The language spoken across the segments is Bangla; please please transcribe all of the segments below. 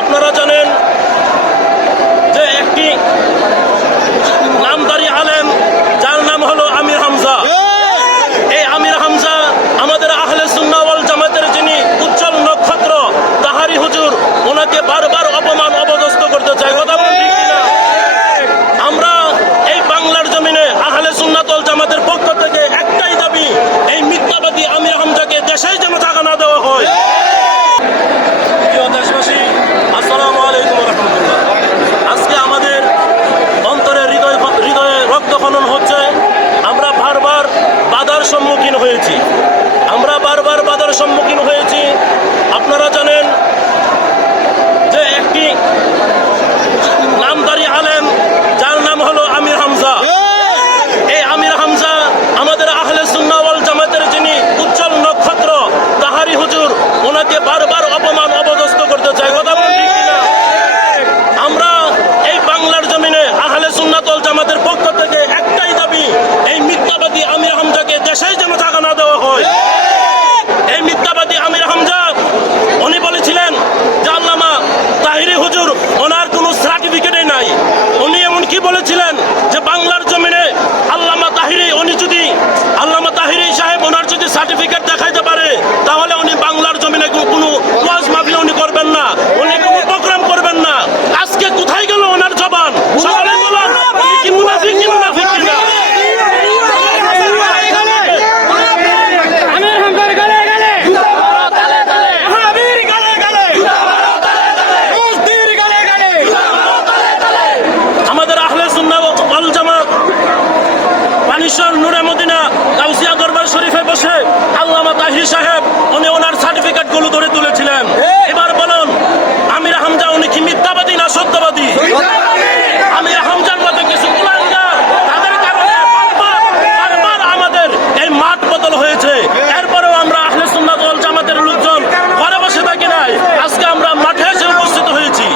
আপনারা জানেন যে একটি নামধারী আলেম যার নাম হলো আমির হামজা। এই আমির হামজা আমাদের আহলে সুন্নাহ ওয়াল জামাতের যিনি উজ্জ্বল নক্ষত্র তাহারি হুজুর, ওনাকে বারবার অপমান অপদস্থ করতে চায়। কথা বলেন ঠিক কিনা? আমরা এই বাংলার জমিনে আহলে সুন্নাত ওয়াল জামাতের পক্ষ থেকে একটাই দাবি, এই মিথ্যাবাদী আমির হামজাকে দেশেই যেন জায়গা না দেওয়া হয়। প্রিয় দেশবাসী, আসসালামু আলাইকুম ওয়া রাহমাতুল্লাহ। আজকে আমাদের অন্তরে হৃদয়ে রক্তক্ষরণ হচ্ছে। আমরা বারবার বাধার সম্মুখীন হয়েছি। আপনারা জানেন যে একটি নামধারী আলেম যার নাম হলো আমির হামজা। এই আমির হামজা আমাদের আহলে সুন্নাহ ওয়াল জামাতের যিনি উজ্জ্বল নক্ষত্র তাহারি হুজুর, ওনাকে বারবার অপমান অপদস্থ করতে চায়। কথা বলেন ঠিক কিনা? আমরা এই বাংলার জমিনে আহলে সুন্নাত ওয়াল জামাতের পক্ষ থেকে একটাই দাবি, এই মিথ্যাবাদী আমির হামজাকে দেশেই যেন জায়গা না দেওয়া হয়। এই মিথ্যাবাদী আমির হামজা উনি বলেছিলেন যে আল্লামা তাহিরি হুজুর ওনার কোনো সার্টিফিকেটই নাই। উনি এমন কি বলেছিলেন যে বাংলার জমিনে আল্লামা তাহিরি সাহেব ওনার যদি সার্টিফিকেট দেখাইতে পারে তাহলে উনি বাংলার জমিনে কোনো ওয়াজ মাহফিল উনি করবেন না, উনি কোনো প্রোগ্রাম করবেন না। আজকে কোথায় গেল ওনার জবান? সকালে বলুন কি মুনাফিক কিনা। নূরে মদিনা গাউসিয়া দরবার শরীফে বসে আল্লামা তাহির সাহেব উনি ওনার সার্টিফিকেট গুলো ধরে তুলেছিলেন। এবার বলুন আমির হামজা উনি কি মিথ্যাবাদী না সত্যবাদী? আমির হামজার মধ্যে কিছু কুলাঙ্গার, তাদের কারণে বারবার আমাদের এই মাঠ বদল হয়েছে। এরপরেও আমরা আহলে সুন্নাত ওয়াল জামাতের লোকজন ঘরে বসে থাকি নাই, আজকে আমরা মাঠে এসে উপস্থিত হয়েছি।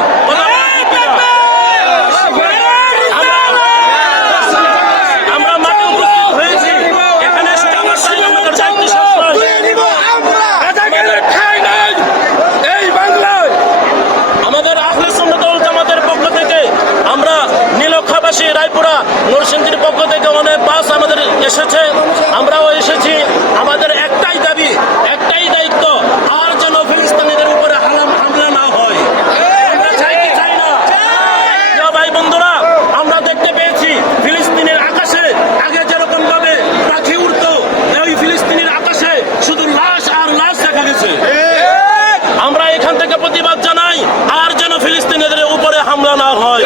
রায়পুরা নরসিংদীর পক্ষ থেকে অনেক বাস আমাদের এসেছে, আমরাও এসেছি। আমাদের একটাই দাবি, একটাই দায়িত্ব, আর যেন ফিলিস্তিনিদের উপরে হামলা না হয়। আমরা চাই কি চাই না? ভাই বন্ধুরা, আমরা দেখতে পেয়েছি ফিলিস্তিনের আকাশে আগে যেরকম ভাবে পাখি উড়তো, এই ফিলিস্তিনের আকাশে শুধু লাশ আর লাশ দেখা গেছে। আমরা এখান থেকে প্রতিবাদ জানাই, আর যেন ফিলিস্তিনিদের উপরে হামলা না হয়।